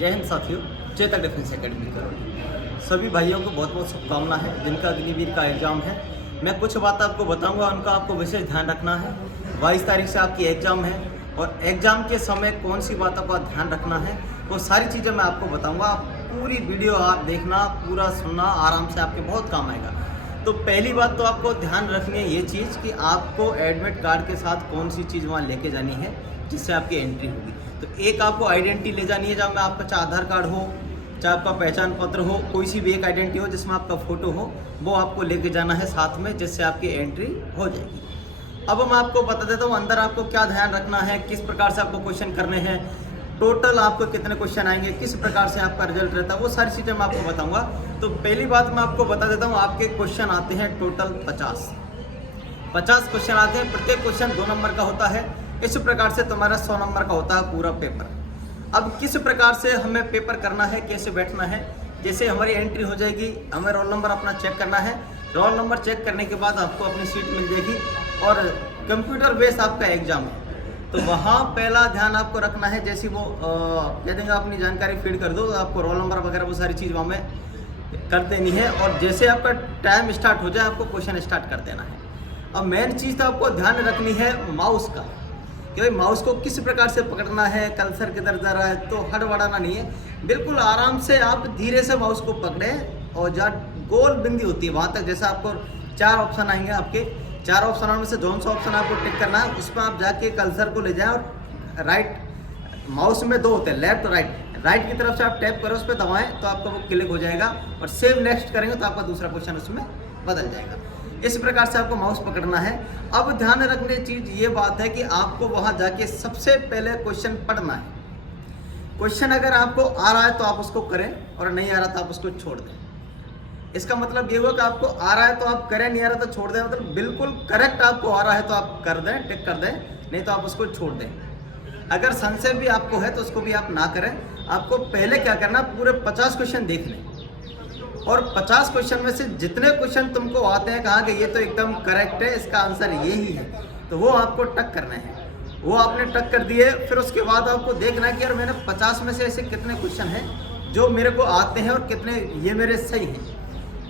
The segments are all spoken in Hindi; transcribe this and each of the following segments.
जय हिंद साथियों, चेतक डिफेंस एकेडमी करो। सभी भाइयों को बहुत बहुत शुभकामना है जिनका अग्निवीर का एग्ज़ाम है। मैं कुछ बात आपको बताऊंगा, उनका आपको विशेष ध्यान रखना है। 22 तारीख से आपकी एग्ज़ाम है और एग्ज़ाम के समय कौन सी बातों का ध्यान रखना है वो सारी चीज़ें मैं आपको बताऊंगा। पूरी वीडियो आप देखना, पूरा सुनना, आराम से आपके बहुत काम आएगा। तो पहली बात तो आपको ध्यान रखनी है ये चीज़ कि आपको एडमिट कार्ड के साथ कौन सी चीज़ वहाँ लेके जानी है जिससे आपकी एंट्री होगी। तो एक आपको आइडेंटिटी ले जानी है, जहाँ में आपका चाहे आधार कार्ड हो, चाहे आपका पहचान पत्र हो, कोई सी भी एक आइडेंटिटी हो जिसमें आपका फ़ोटो हो, वो आपको लेके जाना है साथ में, जिससे आपकी एंट्री हो जाएगी। अब मैं आपको बता देता हूँ अंदर आपको क्या ध्यान रखना है, किस प्रकार से आपको क्वेश्चन करने हैं, टोटल आपको कितने क्वेश्चन आएंगे, किस प्रकार से आपका रिजल्ट रहता है, वो सारी चीज़ें मैं आपको बताऊँगा। तो पहली बात मैं आपको बता देता हूँ, आपके क्वेश्चन आते हैं टोटल 50 क्वेश्चन आते हैं। प्रत्येक क्वेश्चन 2 नंबर का होता है। इस प्रकार से तुम्हारा 100 नंबर का होता है पूरा पेपर। अब किस प्रकार से हमें पेपर करना है, कैसे बैठना है, जैसे हमारी एंट्री हो जाएगी, हमें रोल नंबर अपना चेक करना है। रोल नंबर चेक करने के बाद आपको अपनी सीट मिल जाएगी और कंप्यूटर बेस्ड आपका एग्जाम है। तो वहाँ पहला ध्यान आपको रखना है, जैसे वो कह देंगे अपनी जानकारी फीड कर दो, तो आपको रोल नंबर वगैरह वो सारी चीज़ वहाँ में कर देनी है और जैसे आपका टाइम स्टार्ट हो जाए आपको क्वेश्चन स्टार्ट कर देना है। अब मेन चीज़ तो आपको ध्यान रखनी है माउस का, कि भाई माउस को किस प्रकार से पकड़ना है, कर्सर किधर जा रहा है, तो हड़बड़ाना नहीं है, बिल्कुल आराम से आप धीरे से माउस को पकड़ें और जहाँ गोल बिंदी होती है वहाँ तक, जैसे आपको 4 ऑप्शन आएंगे, आपके 4 ऑप्शनों में से कौन सा ऑप्शन आपको टिक करना है, उस पर आप जाके कर्सर को ले जाएं और राइट, माउस में 2 होते हैं, लेफ्ट और राइट की तरफ से आप टैप करो, उस पर दबाएं तो आपका वो क्लिक हो जाएगा और सेव नेक्स्ट करेंगे तो आपका दूसरा क्वेश्चन उसमें बदल जाएगा। इस प्रकार से आपको माउस पकड़ना है। अब ध्यान रखने चीज़ ये बात है कि आपको वहाँ जाके सबसे पहले क्वेश्चन पढ़ना है। क्वेश्चन अगर आपको आ रहा है तो आप उसको करें और नहीं आ रहा तो आप उसको छोड़ दें। इसका मतलब ये हुआ कि आपको आ रहा है तो आप करें, नहीं आ रहा तो छोड़ दें। मतलब बिल्कुल करेक्ट आपको आ रहा है तो आप कर दें, टिक कर दें, नहीं तो आप उसको छोड़ दें। अगर संशय भी आपको है तो उसको भी आप ना करें। आपको पहले क्या करना, पूरे 50 क्वेश्चन देख लें और 50 क्वेश्चन में से जितने क्वेश्चन तुमको आते हैं, कहा कि ये तो एकदम करेक्ट है, इसका आंसर यही है, तो वो आपको टक करना है। वो आपने टक कर दिए, फिर उसके बाद आपको देखना है कि यार मैंने 50 में से ऐसे कितने क्वेश्चन हैं जो मेरे को आते हैं और कितने ये मेरे सही हैं।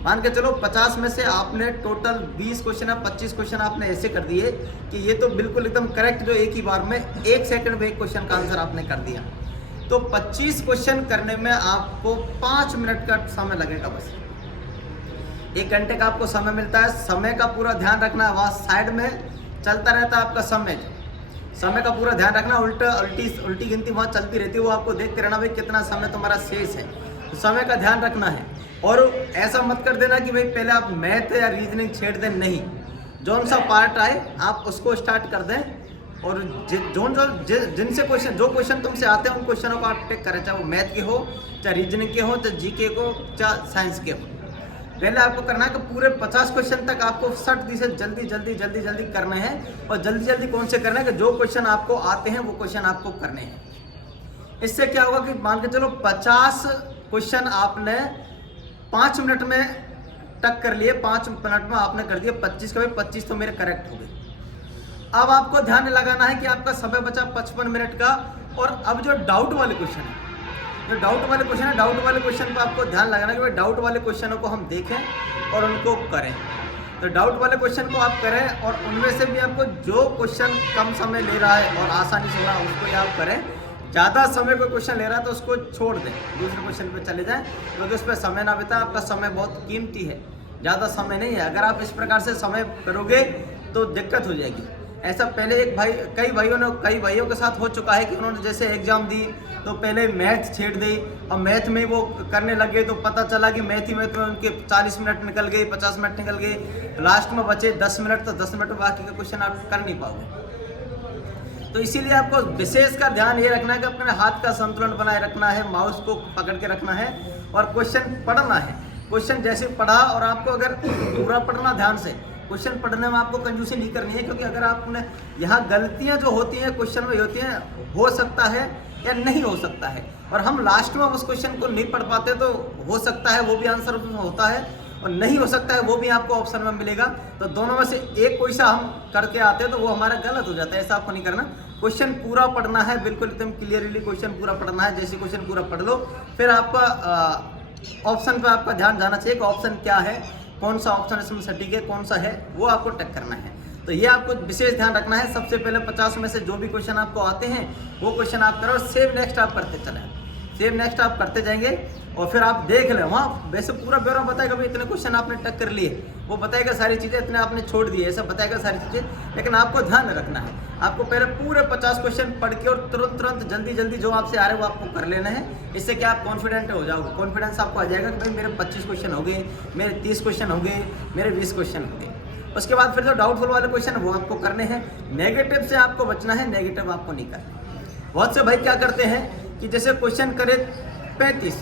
मान के चलो 50 में से आपने टोटल 20 क्वेश्चन या 25 क्वेश्चन आपने ऐसे कर दिए कि ये तो बिल्कुल एकदम करेक्ट, जो एक ही बार में 1 सेकंड में एक क्वेश्चन का आंसर आपने कर दिया। तो 25 क्वेश्चन करने में आपको 5 मिनट का समय लगेगा बस। 1 घंटे का आपको समय मिलता है। समय का पूरा ध्यान रखना है, वहाँ साइड में चलता रहता है आपका समय का पूरा ध्यान रखना। उल्टी गिनती वहाँ चलती रहती है, वो आपको देखते रहना भाई कितना समय तुम्हारा शेष है, तो समय का ध्यान रखना है। और ऐसा मत कर देना कि भाई पहले आप मैथ या रीजनिंग छेड़ दें, नहीं, जौन सा पार्ट आए आप उसको स्टार्ट कर दें और जिनसे क्वेश्चन, जो क्वेश्चन तुमसे आते हैं उन क्वेश्चनों को आप टिक करें, चाहे वो मैथ के हो, चाहे रीजनिंग के हो, चाहे जीके को, चाहे साइंस के हो। पहले आपको करना है कि पूरे 50 क्वेश्चन तक आपको सख्ती से जल्दी करने हैं और जल्दी कौन से करने हैं कि जो क्वेश्चन आपको आते हैं वो क्वेश्चन आपको करने हैं। इससे क्या होगा कि मान के चलो 50 क्वेश्चन आपने 5 मिनट में टक कर लिए, 5 मिनट में आपने कर दिए 25 का, 25 तो मेरे करेक्ट हो गए। अब आपको ध्यान लगाना है कि आपका समय बचा 55 मिनट का। और अब जो डाउट वाले क्वेश्चन है, डाउट वाले क्वेश्चन पर आपको ध्यान लगाना कि भाई डाउट वाले क्वेश्चनों को हम देखें और उनको करें। तो डाउट वाले क्वेश्चन को आप करें और उनमें से भी आपको जो क्वेश्चन कम समय ले रहा है और आसानी से हो रहा है उसको ही आप करें। ज़्यादा समय कोई क्वेश्चन ले रहा है तो उसको छोड़ दें, दूसरे क्वेश्चन पे चले जाएं, क्योंकि उस पर समय ना बिताए। आपका समय बहुत कीमती है, ज़्यादा समय नहीं है। अगर आप इस प्रकार से समय करोगे तो दिक्कत हो जाएगी। ऐसा पहले कई भाइयों के साथ हो चुका है कि उन्होंने जैसे एग्ज़ाम दी तो पहले मैथ छेड़ दी और मैथ में वो करने लगे तो पता चला कि मैथ में उनके 40 मिनट निकल गए, 50 मिनट निकल गए, लास्ट में बचे 10 मिनट, तो 10 मिनट में बाकी का क्वेश्चन आप कर नहीं पाओगे। तो इसीलिए आपको विशेष का ध्यान ये रखना है कि अपने हाथ का संतुलन बनाए रखना है, माउस को पकड़ के रखना है और क्वेश्चन पढ़ना है। क्वेश्चन जैसे पढ़ा और आपको अगर पूरा पढ़ना ध्यान से, क्वेश्चन पढ़ने में आपको कंजूसी नहीं करनी है, क्योंकि अगर आपने यहाँ गलतियाँ जो होती हैं क्वेश्चन में होती हैं, हो सकता है या नहीं हो सकता है, और हम लास्ट में उस क्वेश्चन को नहीं पढ़ पाते तो हो सकता है वो भी आंसर उसमें होता है और नहीं हो सकता है वो भी आपको ऑप्शन में मिलेगा। तो दोनों में से एक कोई सा हम करके आते हैं तो वो हमारा गलत हो जाता है। ऐसा आपको नहीं करना। क्वेश्चन पूरा पढ़ना है, बिल्कुल एकदम क्लियरली क्वेश्चन पूरा पढ़ना है। जैसे क्वेश्चन पूरा पढ़ लो, फिर आपका ऑप्शन पे आपका ध्यान जाना चाहिए कि ऑप्शन क्या है, कौन सा ऑप्शन इसमें सटीक है, कौन सा है, वो आपको टिक करना है। तो ये आपको विशेष ध्यान रखना है। सबसे पहले 50 में से जो भी क्वेश्चन आपको आते हैं वो क्वेश्चन आप करो, सेव नेक्स्ट आप करते चलें, सेव नेक्स्ट आप करते जाएंगे और फिर आप देख लें वहाँ वैसे पूरा ब्यौरा बताएगा भाई इतने क्वेश्चन आपने टक कर लिए, वो बताएगा सारी चीज़ें, इतने आपने छोड़ दिए, ऐसा बताएगा सारी चीज़ें। लेकिन आपको ध्यान रखना है, आपको पहले पूरे 50 क्वेश्चन पढ़ के और तुरंत जल्दी जल्दी जो आपसे आ रहे हैं वो आपको कर लेना है। इससे क्या आप कॉन्फिडेंट हो जाओगे, कॉन्फिडेंस आपको आ जाएगा कि भाई मेरे 25 क्वेश्चन हो गए, मेरे 30 क्वेश्चन हो गए, मेरे 20 क्वेश्चन हो गए। उसके बाद फिर जो डाउटफुल वाले क्वेश्चन है वो आपको करने हैं। नेगेटिव से आपको बचना है, नेगेटिव आपको नहीं करना। बहुत से भाई क्या करते हैं कि जैसे क्वेश्चन करे 35,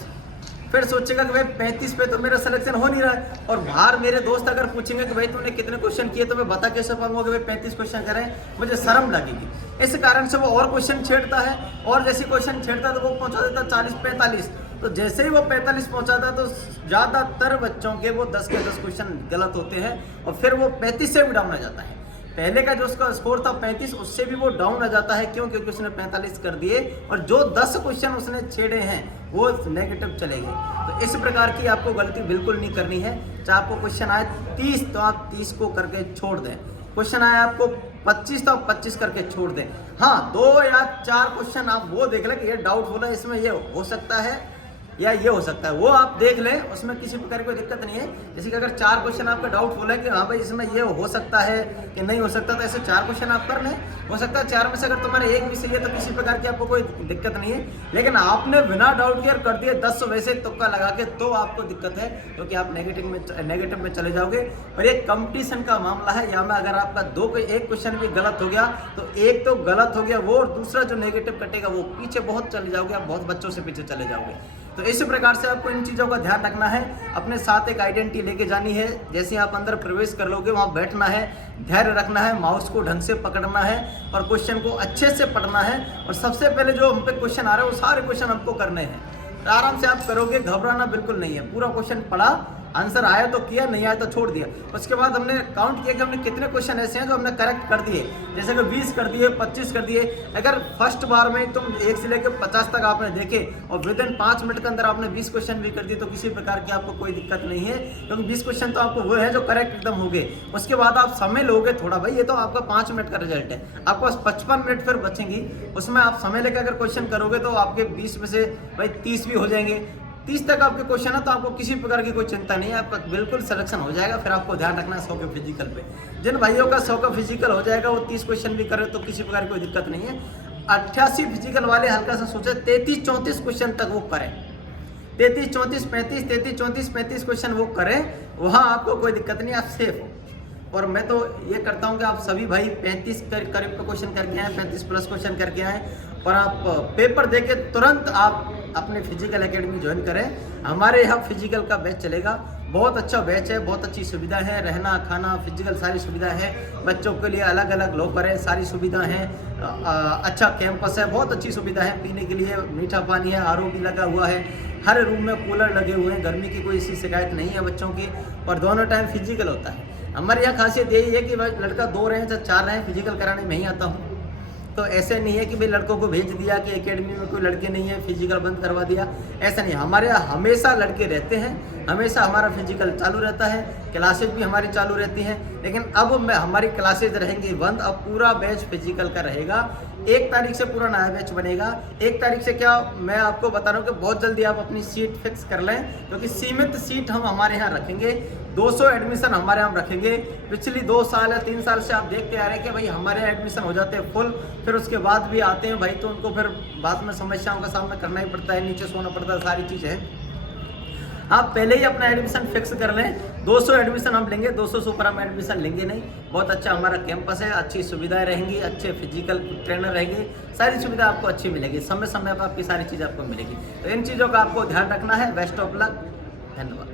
फिर सोचेगा कि भाई 35 पे तो मेरा सिलेक्शन हो नहीं रहा है, और बाहर मेरे दोस्त अगर पूछेंगे कि भाई तूने कितने क्वेश्चन किए तो मैं बता कैसे पाऊंगा कि भाई 35 क्वेश्चन करें, मुझे शर्म लगेगी। इस कारण से वो और क्वेश्चन छेड़ता है, और जैसे क्वेश्चन छेड़ता है तो वो पहुंचा देता 40-45। तो जैसे ही वो 45 पहुंचाता है तो ज़्यादातर बच्चों के वो 10 के 10 क्वेश्चन गलत होते हैं, और फिर वो 35 से भी डाउन आ जाता है। पहले का जो उसका स्कोर था 35, उससे भी वो डाउन आ जाता है। क्यों? क्योंकि उसने 45 कर दिए और जो 10 क्वेश्चन उसने छेड़े हैं वो नेगेटिव चले गए। तो इस प्रकार की आपको गलती बिल्कुल नहीं करनी है। चाहे आपको क्वेश्चन आए 30 तो आप 30 को करके छोड़ दें, क्वेश्चन आए आपको 25 तो आप 25 करके छोड़ दें। हाँ, 2 या 4 क्वेश्चन आप वो देख लें कि ये डाउटफुल है, इसमें ये हो सकता है या ये हो सकता है, वो आप देख लें, उसमें किसी प्रकार की कोई दिक्कत नहीं है। जैसे कि अगर 4 क्वेश्चन आपका डाउटफुल है कि हाँ भाई इसमें ये हो सकता है कि नहीं हो सकता, तो ऐसे 4 क्वेश्चन आप कर लें। हो सकता है 4 में से अगर तुम्हारे एक भी सही है तो किसी प्रकार की आपको कोई दिक्कत नहीं है। लेकिन आपने बिना डाउट क्लियर कर दिए 10 वैसे तुक्का लगा के, तो आपको दिक्कत है, क्योंकि आप नेगेटिव में चले जाओगे। और ये कंपटीशन का मामला है, यहाँ में अगर आपका एक क्वेश्चन भी गलत हो गया तो एक तो गलत हो गया वो, और दूसरा जो नेगेटिव कटेगा वो पीछे बहुत चले जाओगे, आप बहुत बच्चों से पीछे चले जाओगे। तो इस प्रकार से आपको इन चीज़ों का ध्यान रखना है। अपने साथ एक आइडेंटिटी लेके जानी है। जैसे आप अंदर प्रवेश कर लोगे वहाँ बैठना है, धैर्य रखना है, माउस को ढंग से पकड़ना है और क्वेश्चन को अच्छे से पढ़ना है। और सबसे पहले जो हम पे क्वेश्चन आ रहे हैं वो सारे क्वेश्चन हमको करने हैं। तो आराम से आप करोगे, घबराना बिल्कुल नहीं है। पूरा क्वेश्चन पढ़ा, आंसर आया तो किया, नहीं आया तो छोड़ दिया। उसके बाद हमने काउंट किया कि हमने कितने क्वेश्चन ऐसे हैं जो हमने करेक्ट कर दिए। जैसे कि 20 कर दिए, 25 कर दिए। अगर फर्स्ट बार में तुम 1 से लेकर 50 तक आपने देखे और विद इन 5 मिनट के अंदर आपने 20 क्वेश्चन भी कर दिए तो किसी प्रकार की आपको कोई दिक्कत नहीं है, क्योंकि 20 क्वेश्चन तो आपको वो है जो करेक्ट एकदम हो गए। उसके बाद आप समय लोगे थोड़ा, भाई ये तो आपका 5 मिनट का रिजल्ट है, आपके पास 55 मिनट फिर बचेंगी। उसमें आप समय लेकर अगर क्वेश्चन करोगे तो आपके 20 में से भाई 30 भी हो जाएंगे। 30 तक आपके क्वेश्चन है तो आपको किसी प्रकार की कोई चिंता नहीं है, आपका बिल्कुल सिलेक्शन हो जाएगा। फिर आपको ध्यान रखना है 100 के फिजिकल पे। जिन भाइयों का 100 का फिजिकल हो जाएगा वो 30 क्वेश्चन भी करे तो किसी प्रकार की कोई दिक्कत नहीं है। 88 फिजिकल वाले हल्का सा सोचे 33-34 क्वेश्चन तक वो करें, 33-34-35 क्वेश्चन वो करें, वहाँ आपको कोई दिक्कत नहीं, आप सेफ हो। और मैं तो ये करता हूँ कि आप सभी भाई 35 करीब का क्वेश्चन करके आए, 35 प्लस क्वेश्चन करके आए, और आप पेपर देके तुरंत आप अपने फिजिकल एकेडमी ज्वाइन करें। हमारे यहाँ फिजिकल का बैच चलेगा, बहुत अच्छा बैच है, बहुत अच्छी सुविधा है, रहना खाना फिजिकल सारी सुविधा है। बच्चों के लिए अलग अलग लॉकर है, सारी सुविधा है, अच्छा कैंपस है, बहुत अच्छी सुविधा है। पीने के लिए मीठा पानी है, आरओ भी लगा हुआ है, हर रूम में कूलर लगे हुए हैं, गर्मी की कोई ऐसी शिकायत नहीं है बच्चों की, और दोनों टाइम फिजिकल होता है। हमारे यहाँ खासियत यही है कि भाई लड़का 2 रहे चाहे 4 रहे, फिजिकल कराने में ही आता हूँ। तो ऐसे नहीं है कि भाई लड़कों को भेज दिया कि एकेडमी में कोई लड़के नहीं है, फिजिकल बंद करवा दिया, ऐसा नहीं। हमारे यहाँ हमेशा लड़के रहते हैं, हमेशा हमारा फिजिकल चालू रहता है, क्लासेज भी हमारी चालू रहती हैं। लेकिन अब हमारी क्लासेज रहेंगी बंद, अब पूरा बैच फिजिकल का रहेगा। 1 तारीख से पूरा नया बैच बनेगा। 1 तारीख से क्या, मैं आपको बता रहा हूँ कि बहुत जल्दी आप अपनी सीट फिक्स कर लें, क्योंकि सीमित सीट हम हमारे यहाँ रखेंगे। 200 एडमिशन हमारे यहाँ रखेंगे। पिछली 2 साल या 3 साल से आप देखते आ रहे हैं कि भाई हमारे यहाँ एडमिशन हो जाते हैं फुल, फिर उसके बाद भी आते हैं भाई तो उनको फिर बाद में समस्याओं का सामना करना ही पड़ता है, नीचे सोना पड़ता है, सारी चीज़ें हैं। आप पहले ही अपना एडमिशन फिक्स कर लें। 200 एडमिशन हम लेंगे, 200 से ऊपर हम एडमिशन लेंगे नहीं। बहुत अच्छा हमारा कैंपस है, अच्छी सुविधाएं रहेंगी, अच्छे फिजिकल ट्रेनर रहेंगे, सारी सुविधा आपको अच्छी मिलेगी, समय समय पर आपकी सारी चीज़ आपको मिलेगी। तो इन चीज़ों का आपको ध्यान रखना है। बेस्ट ऑफ लक, धन्यवाद।